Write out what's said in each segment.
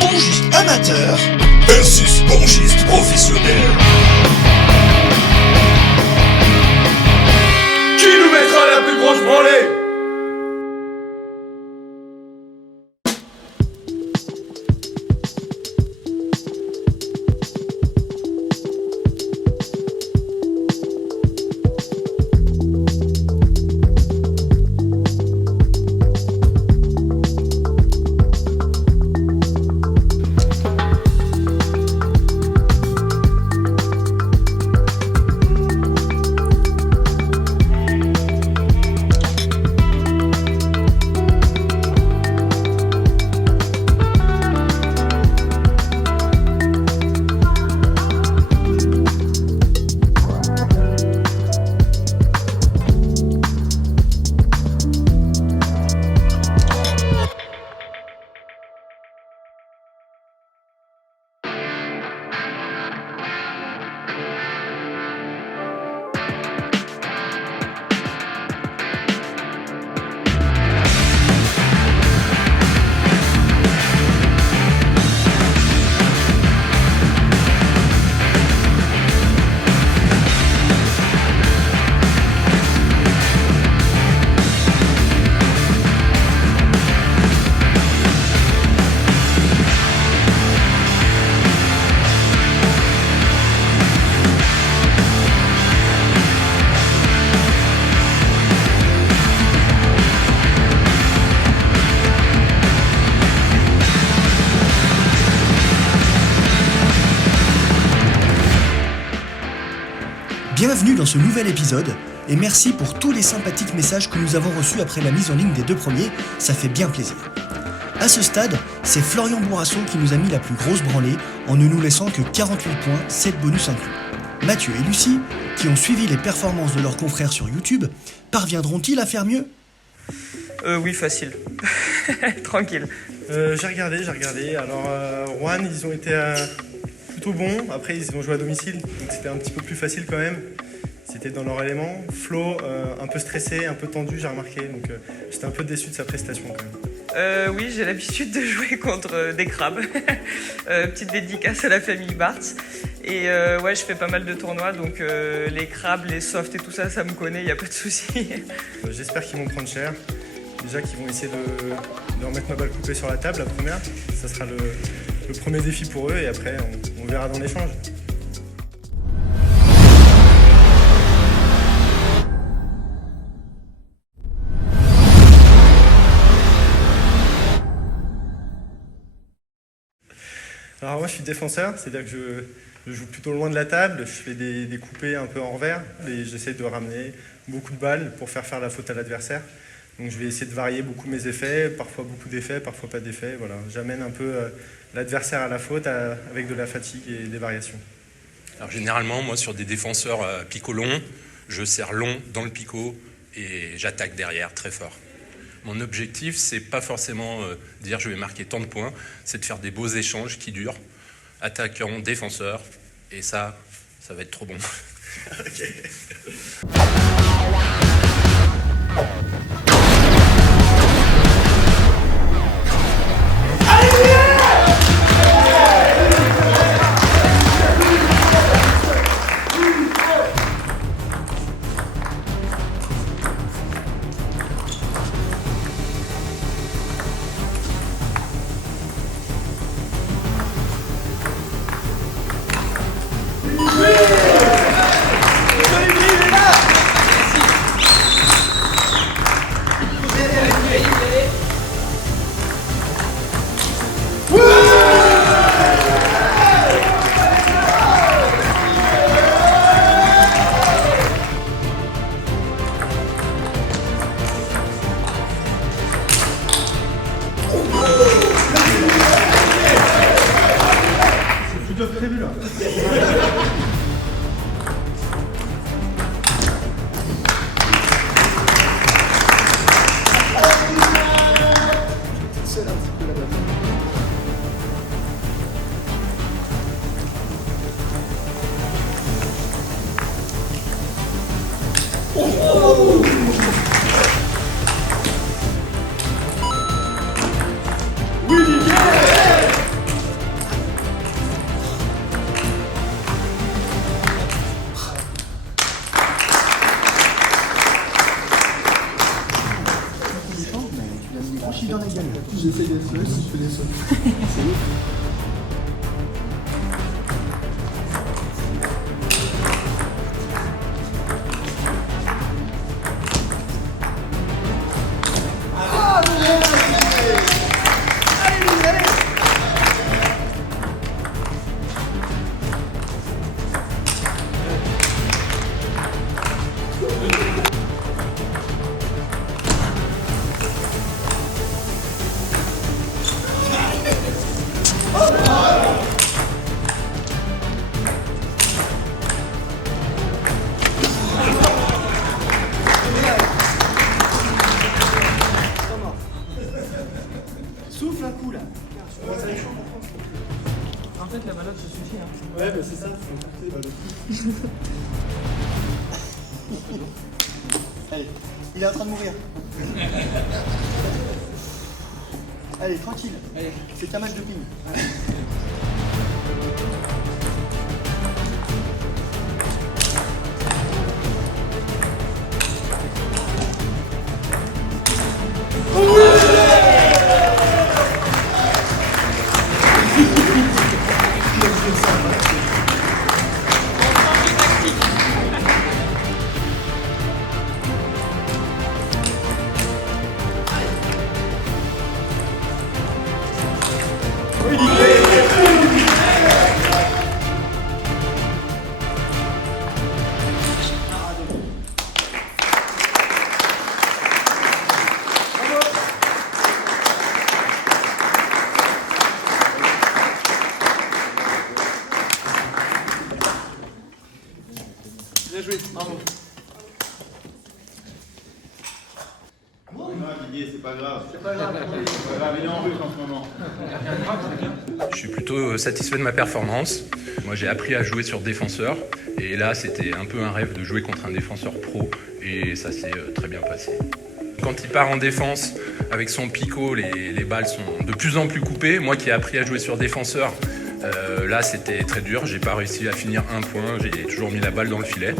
Pongiste amateur versus pongiste professionnel. Qui nous mettra la plus grosse branlée? Bienvenue dans ce nouvel épisode et merci pour tous les sympathiques messages que nous avons reçus après la mise en ligne des 2 premiers, ça fait bien plaisir. À ce stade, c'est Florian Bourasson qui nous a mis la plus grosse branlée en ne nous laissant que 48 points, 7 bonus inclus. Mathieu et Lucie, qui ont suivi les performances de leurs confrères sur YouTube, parviendront-ils à faire mieux ? Oui, facile. Tranquille. J'ai regardé. Alors, Rouen, ils ont été plutôt bons. Après, ils ont joué à domicile, donc c'était un petit peu plus facile quand même. C'était dans leur élément. Flo, un peu stressé, un peu tendu, j'ai remarqué. Donc, j'étais un peu déçu de sa prestation quand même. Oui, j'ai l'habitude de jouer contre des crabes. Petite dédicace à la famille Barthes. Et ouais, je fais pas mal de tournois, donc les crabes, les softs et tout ça, ça me connaît, il n'y a pas de souci. J'espère qu'ils vont prendre cher. Déjà qu'ils vont essayer de remettre ma balle coupée sur la table, la première. Ça sera le premier défi pour eux et après on verra dans l'échange. Alors moi je suis défenseur, c'est-à-dire que je joue plutôt loin de la table, je fais des coupés un peu en revers et j'essaie de ramener beaucoup de balles pour faire la faute à l'adversaire. Donc je vais essayer de varier beaucoup mes effets, parfois beaucoup d'effets, parfois pas d'effets. Voilà. J'amène un peu l'adversaire à la faute avec de la fatigue et des variations. Alors généralement, moi sur des défenseurs picot long, je serre long dans le picot et j'attaque derrière très fort. Mon objectif, c'est pas forcément dire je vais marquer tant de points, c'est de faire des beaux échanges qui durent, attaquant, défenseur, et ça va être trop bon. Okay. C'est plutôt prévu là. j'essaie d'être là, si je fais des sauts. C'est ouf. Souffle un coup là. En fait, la malotte, ça suffit. Hein. Ouais, bah c'est ça, faut porter Allez, il est en train de mourir. Allez, tranquille. Allez, c'est un match de ping. Bien joué, bravo. Didier, c'est pas grave. C'est pas grave, il est en russe en ce moment. Je suis plutôt satisfait de ma performance. Moi, j'ai appris à jouer sur défenseur. Et là, c'était un peu un rêve de jouer contre un défenseur pro. Et ça s'est très bien passé. Quand il part en défense avec son picot, les balles sont de plus en plus coupées. Moi qui ai appris à jouer sur défenseur, là c'était très dur. J'ai pas réussi à finir un point. J'ai toujours mis la balle dans le filet.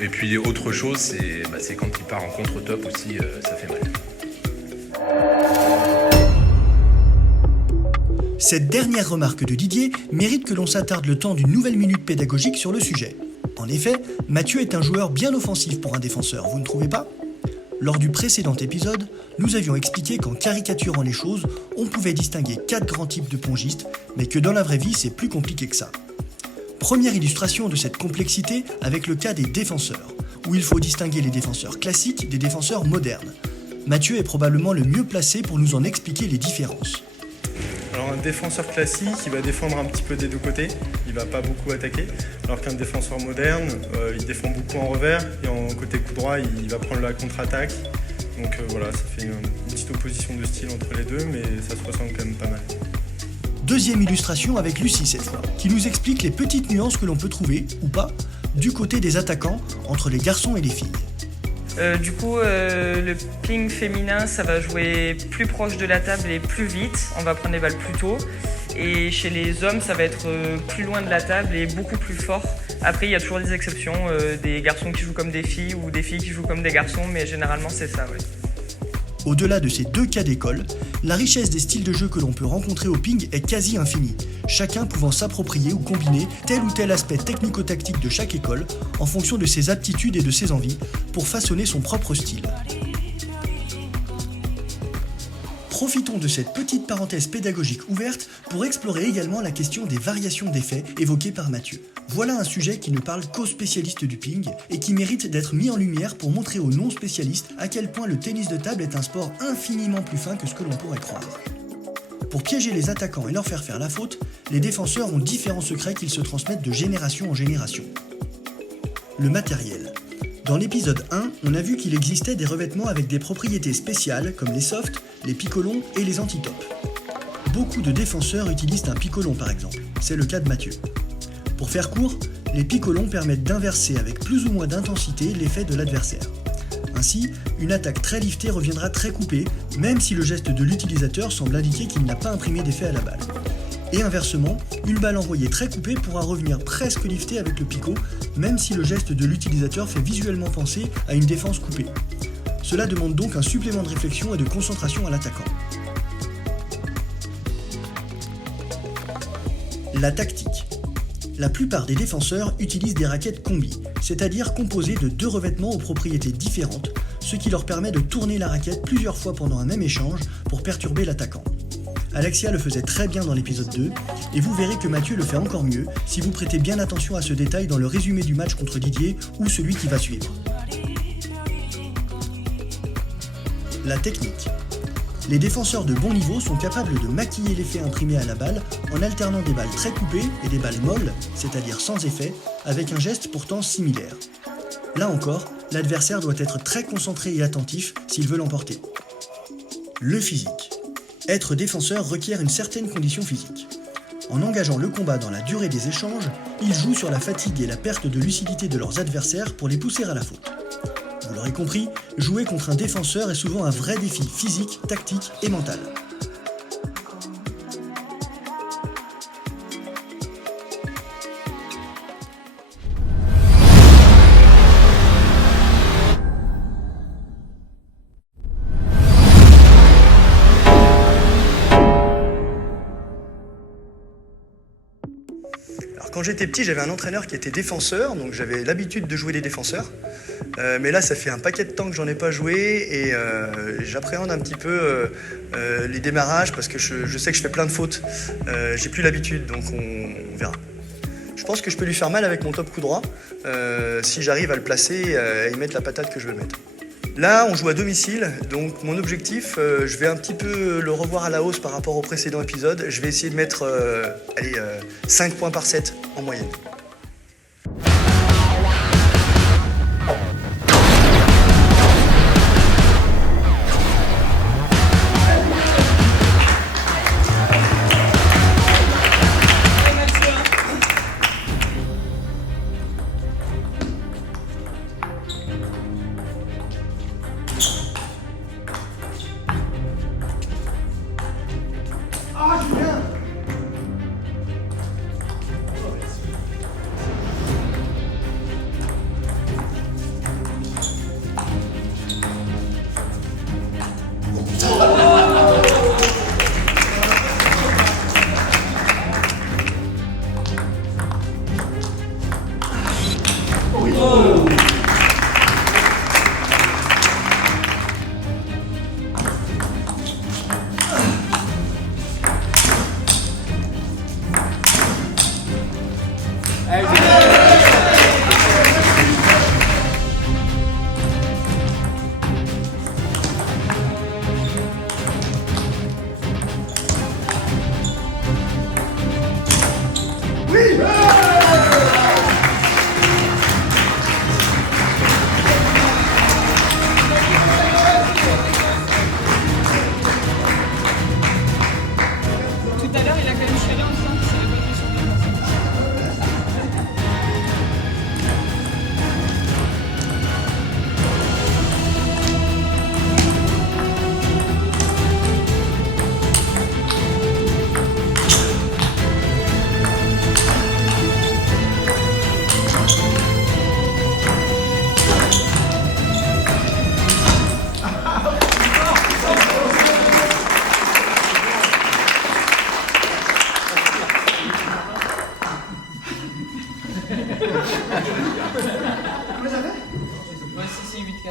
Et puis autre chose, c'est quand il part en contre-top aussi, ça fait mal. Cette dernière remarque de Didier mérite que l'on s'attarde le temps d'une nouvelle minute pédagogique sur le sujet. En effet, Mathieu est un joueur bien offensif pour un défenseur, vous ne trouvez pas ? Lors du précédent épisode, nous avions expliqué qu'en caricaturant les choses, on pouvait distinguer 4 grands types de pongistes, mais que dans la vraie vie, c'est plus compliqué que ça. Première illustration de cette complexité avec le cas des défenseurs, où il faut distinguer les défenseurs classiques des défenseurs modernes. Mathieu est probablement le mieux placé pour nous en expliquer les différences. Alors un défenseur classique, il va défendre un petit peu des deux côtés, il va pas beaucoup attaquer, alors qu'un défenseur moderne, il défend beaucoup en revers et en côté coup droit, il va prendre la contre-attaque. Donc voilà, ça fait une petite opposition de style entre les deux, mais ça se ressemble quand même pas mal. Deuxième illustration avec Lucie cette fois, qui nous explique les petites nuances que l'on peut trouver, ou pas, du côté des attaquants entre les garçons et les filles. Le ping féminin, ça va jouer plus proche de la table et plus vite. On va prendre les balles plus tôt. Et chez les hommes, ça va être plus loin de la table et beaucoup plus fort. Après, il y a toujours des exceptions, des garçons qui jouent comme des filles ou des filles qui jouent comme des garçons, mais généralement, c'est ça, ouais. Au-delà de ces deux cas d'école, la richesse des styles de jeu que l'on peut rencontrer au ping est quasi infinie, chacun pouvant s'approprier ou combiner tel ou tel aspect technico-tactique de chaque école en fonction de ses aptitudes et de ses envies pour façonner son propre style. Profitons de cette petite parenthèse pédagogique ouverte pour explorer également la question des variations d'effets évoquées par Mathieu. Voilà un sujet qui ne parle qu'aux spécialistes du ping et qui mérite d'être mis en lumière pour montrer aux non-spécialistes à quel point le tennis de table est un sport infiniment plus fin que ce que l'on pourrait croire. Pour piéger les attaquants et leur faire la faute, les défenseurs ont différents secrets qu'ils se transmettent de génération en génération. Le matériel. Dans l'épisode 1, on a vu qu'il existait des revêtements avec des propriétés spéciales comme les softs, les picolons et les anti-tops. Beaucoup de défenseurs utilisent un picolon par exemple, c'est le cas de Mathieu. Pour faire court, les picolons permettent d'inverser avec plus ou moins d'intensité l'effet de l'adversaire. Ainsi, une attaque très liftée reviendra très coupée, même si le geste de l'utilisateur semble indiquer qu'il n'a pas imprimé d'effet à la balle. Et inversement, une balle envoyée très coupée pourra revenir presque liftée avec le picot, même si le geste de l'utilisateur fait visuellement penser à une défense coupée. Cela demande donc un supplément de réflexion et de concentration à l'attaquant. La tactique. La plupart des défenseurs utilisent des raquettes combi, c'est-à-dire composées de 2 revêtements aux propriétés différentes, ce qui leur permet de tourner la raquette plusieurs fois pendant un même échange pour perturber l'attaquant. Alexia le faisait très bien dans l'épisode 2, et vous verrez que Mathieu le fait encore mieux si vous prêtez bien attention à ce détail dans le résumé du match contre Didier ou celui qui va suivre. La technique. Les défenseurs de bon niveau sont capables de maquiller l'effet imprimé à la balle en alternant des balles très coupées et des balles molles, c'est-à-dire sans effet, avec un geste pourtant similaire. Là encore, l'adversaire doit être très concentré et attentif s'il veut l'emporter. Le physique. Être défenseur requiert une certaine condition physique. En engageant le combat dans la durée des échanges, ils jouent sur la fatigue et la perte de lucidité de leurs adversaires pour les pousser à la faute. Vous l'aurez compris, jouer contre un défenseur est souvent un vrai défi physique, tactique et mental. Alors, quand j'étais petit, j'avais un entraîneur qui était défenseur, donc j'avais l'habitude de jouer les défenseurs. Mais là, ça fait un paquet de temps que j'en ai pas joué et j'appréhende un petit peu les démarrages parce que je sais que je fais plein de fautes. J'ai plus l'habitude, donc on verra. Je pense que je peux lui faire mal avec mon top coup droit si j'arrive à le placer et y mettre la patate que je veux mettre. Là, on joue à domicile, donc mon objectif, je vais un petit peu le revoir à la hausse par rapport au précédent épisode. Je vais essayer de mettre 5 points par set en moyenne.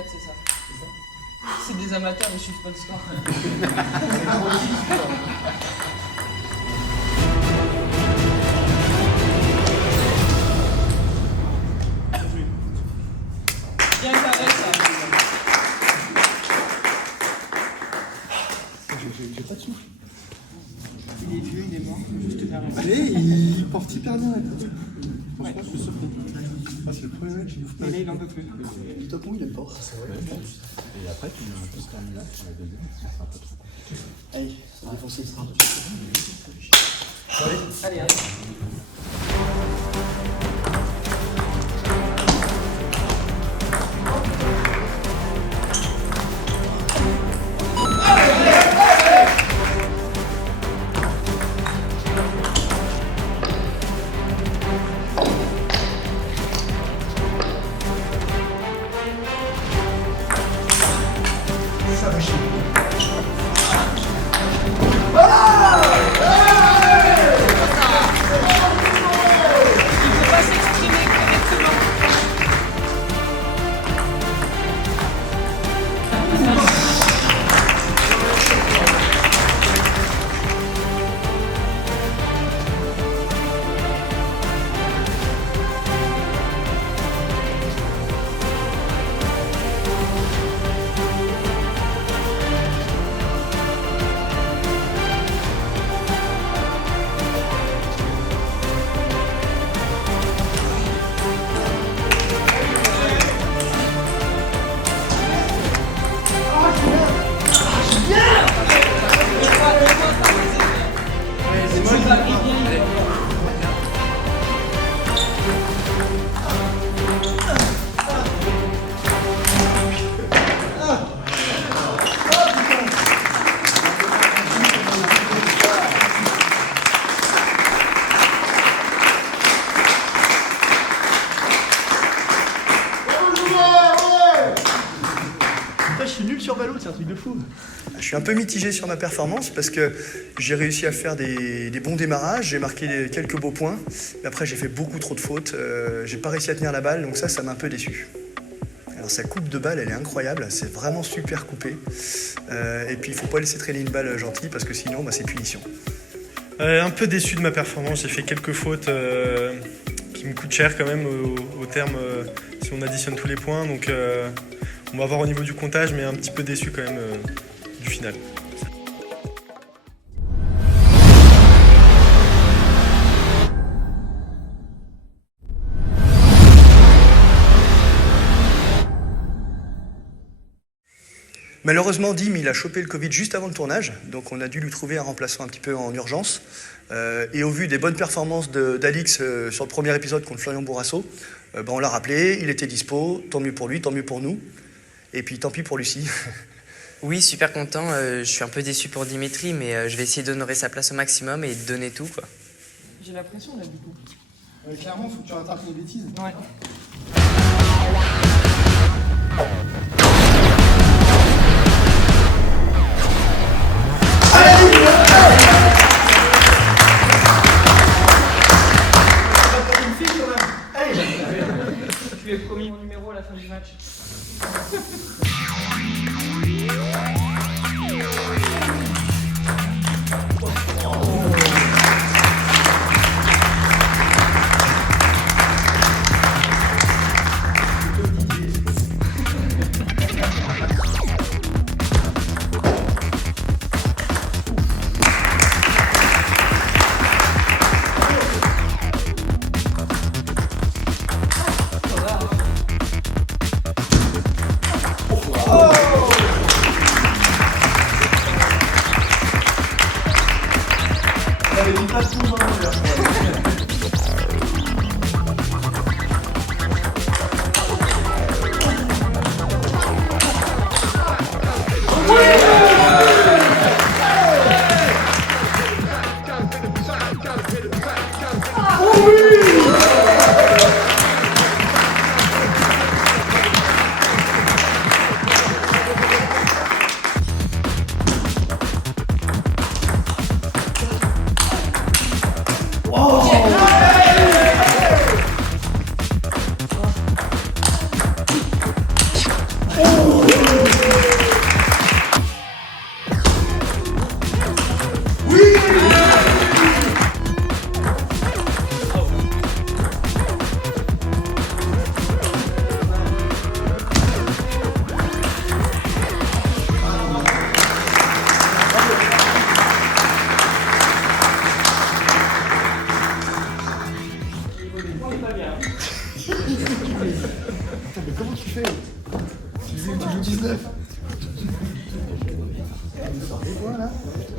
c'est ça. C'est des amateurs, ils suivent pas le score. Bien carré, ça. J'ai pas de souffle. Il est vieux, il est mort, juste derrière. Mais il porte hyper bien. Franchement, je suis surpris. Ah, c'est le premier match. Mais là, il en peut plus. Le top 1, il est pas. C'est vrai. Et après, tu mets un peu ce terminal sur la deuxième, ça sera pas trop compliqué. Allez, on va défoncer le start. Allez, allez. Je suis nul sur ballot, c'est un truc de fou. Je suis un peu mitigé sur ma performance parce que j'ai réussi à faire des bons démarrages, j'ai marqué quelques beaux points, mais après j'ai fait beaucoup trop de fautes, j'ai pas réussi à tenir la balle, donc ça m'a un peu déçu. Alors sa coupe de balle, elle est incroyable, c'est vraiment super coupé, et puis il faut pas laisser traîner une balle gentille parce que sinon c'est punition. Un peu déçu de ma performance, j'ai fait quelques fautes qui me coûtent cher quand même au terme si on additionne tous les points, donc on va voir au niveau du comptage, mais un petit peu déçu quand même du final. Malheureusement, Dim, il a chopé le Covid juste avant le tournage, donc on a dû lui trouver un remplaçant un petit peu en urgence. Et au vu des bonnes performances d'Alix sur le premier épisode contre Florian Bourrasso, on l'a rappelé, il était dispo, tant mieux pour lui, tant mieux pour nous. Et puis tant pis pour Lucie. Oui, super content. Je suis un peu déçu pour Dimitri, mais je vais essayer d'honorer sa place au maximum et de donner tout, quoi. J'ai la pression là du coup. Clairement, faut que tu rattrapes les bêtises. Ouais. Tu lui as promis mon numéro à la fin du match.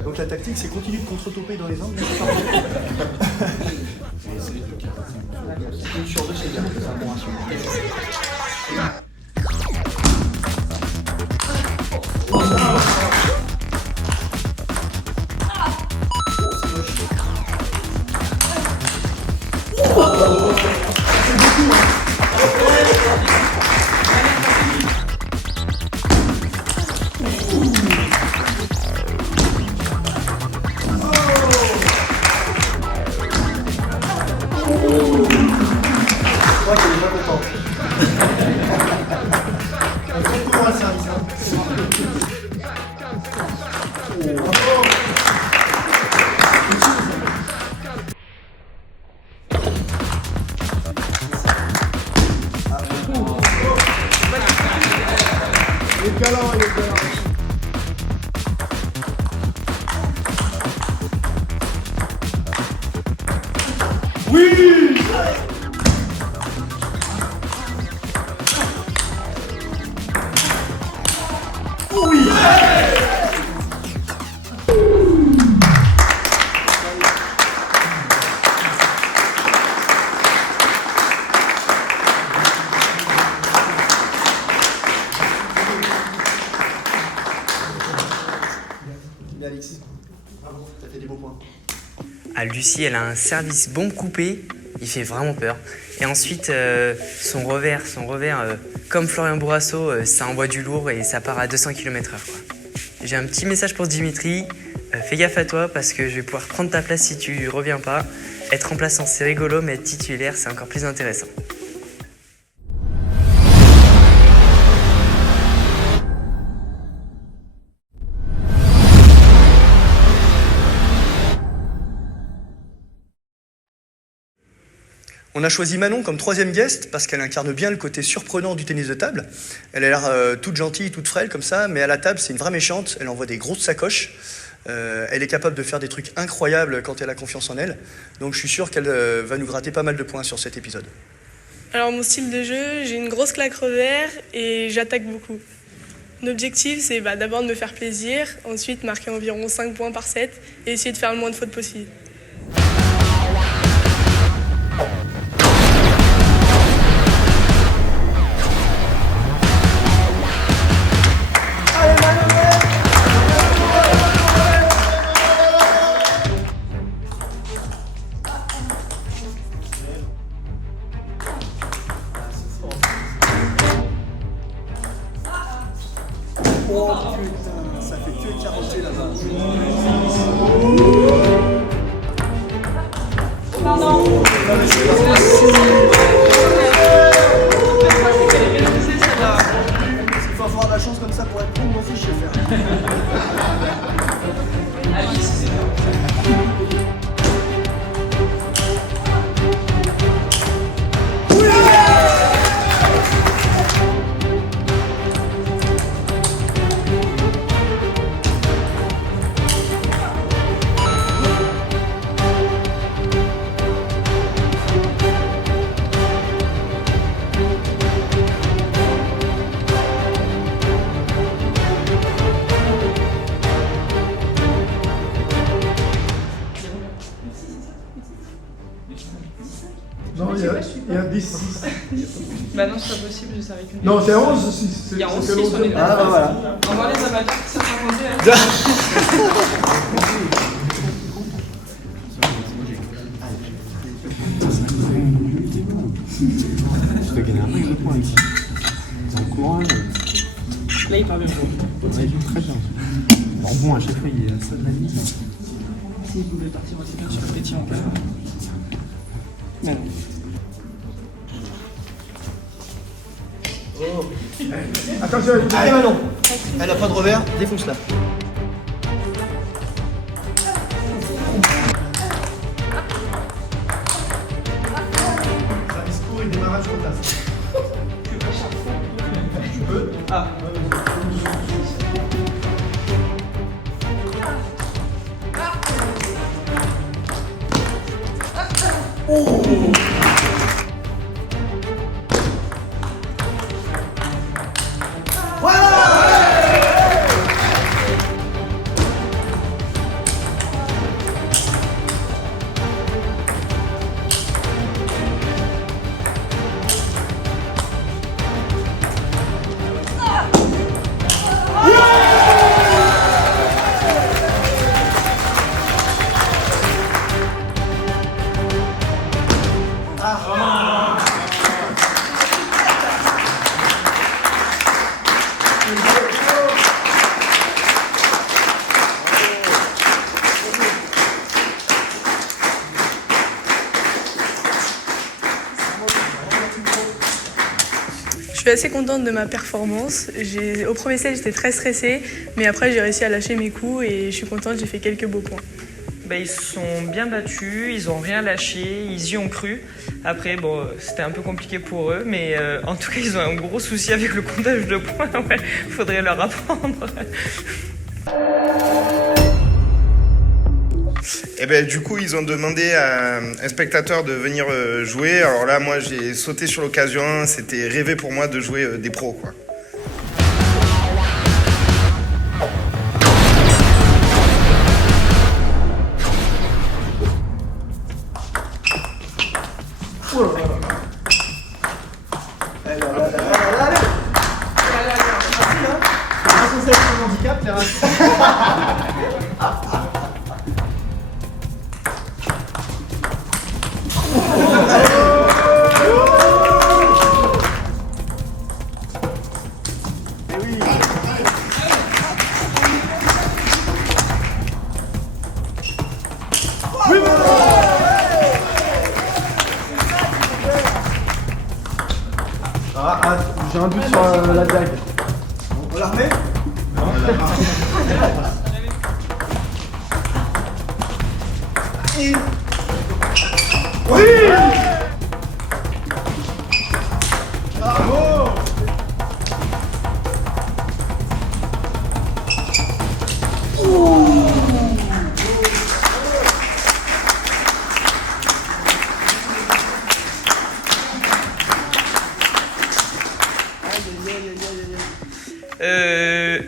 Donc la tactique, c'est continuer de contre-toper dans les angles. Une sur deux, c'est bien. C'est un bon ratio. Alexis, bravo, t'as fait des beaux points. Ah, Lucie, elle a un service bombe coupé, il fait vraiment peur. Et ensuite, son revers, comme Florian Bourrasso, ça envoie du lourd et ça part à 200 km/h. J'ai un petit message pour Dimitri. Fais gaffe à toi parce que je vais pouvoir prendre ta place si tu reviens pas. Être remplaçant, c'est rigolo, mais être titulaire, c'est encore plus intéressant. On a choisi Manon comme troisième guest parce qu'elle incarne bien le côté surprenant du tennis de table. Elle a l'air toute gentille, toute frêle comme ça, mais à la table, c'est une vraie méchante. Elle envoie des grosses sacoches. Elle est capable de faire des trucs incroyables quand elle a confiance en elle. Donc je suis sûr qu'elle va nous gratter pas mal de points sur cet épisode. Alors mon style de jeu, j'ai une grosse claque revers et j'attaque beaucoup. Mon objectif, c'est d'abord de me faire plaisir, ensuite marquer environ 5 points par set et essayer de faire le moins de fautes possible. Oh putain, ça fait que carotter là-bas. Pardon. Il faut avoir de la chance comme ça pour être bon, moi aussi je sais faire. Non, il y a 10. Bah non, c'est pas possible, je savais qu'une. Non, c'est 11 aussi. Il y a 11 6, on est Ah bah voilà. On va les amateurs, ça sera posé. Je te gagne un peu de points ici. C'est encourage. Là, il part bien. Ouais, il joue très bien. Alors bon, à chaque fois, il est à ça de la ligne. S'il pouvait partir aussi bien sur le petit en cas. Mais non. Attention, Allez Manon, elle a pas de revers, défonce-la. service court et démarrage rotation. Tu peux. Ah. Je suis assez contente de ma performance. Au premier set, j'étais très stressée, mais après, j'ai réussi à lâcher mes coups et je suis contente, j'ai fait quelques beaux points. Ils se sont bien battus, ils n'ont rien lâché, ils y ont cru. Après, bon, c'était un peu compliqué pour eux, mais en tout cas, ils ont un gros souci avec le comptage de points. Ouais, faudrait leur apprendre. Et ben, du coup, ils ont demandé à un spectateur de venir jouer. Alors là, moi, j'ai sauté sur l'occasion. C'était rêvé pour moi de jouer des pros, quoi. J'ai un doute sur la dague. On la remet? Oui! Bravo!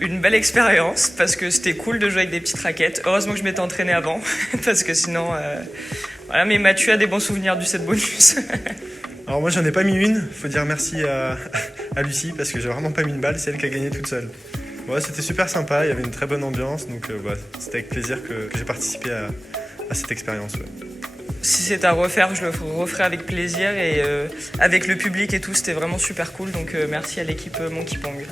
Une belle expérience parce que c'était cool de jouer avec des petites raquettes. Heureusement que je m'étais entraîné avant parce que sinon... Voilà, mais Mathieu a des bons souvenirs du set bonus. Alors moi j'en ai pas mis une, faut dire merci à Lucie parce que j'ai vraiment pas mis une balle, c'est elle qui a gagné toute seule. Ouais, c'était super sympa, il y avait une très bonne ambiance, donc c'était avec plaisir que j'ai participé à cette expérience. Ouais. Si c'est à refaire, je le referai avec plaisir et avec le public et tout, c'était vraiment super cool, donc merci à l'équipe Monkey Pong.